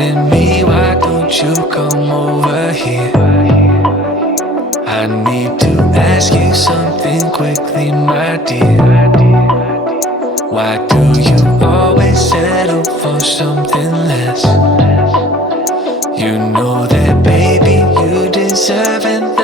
Pardon me, why don't you come over here? I need to ask you something quickly, my dear. Why do you always settle for something less? You know that, baby, you deserve an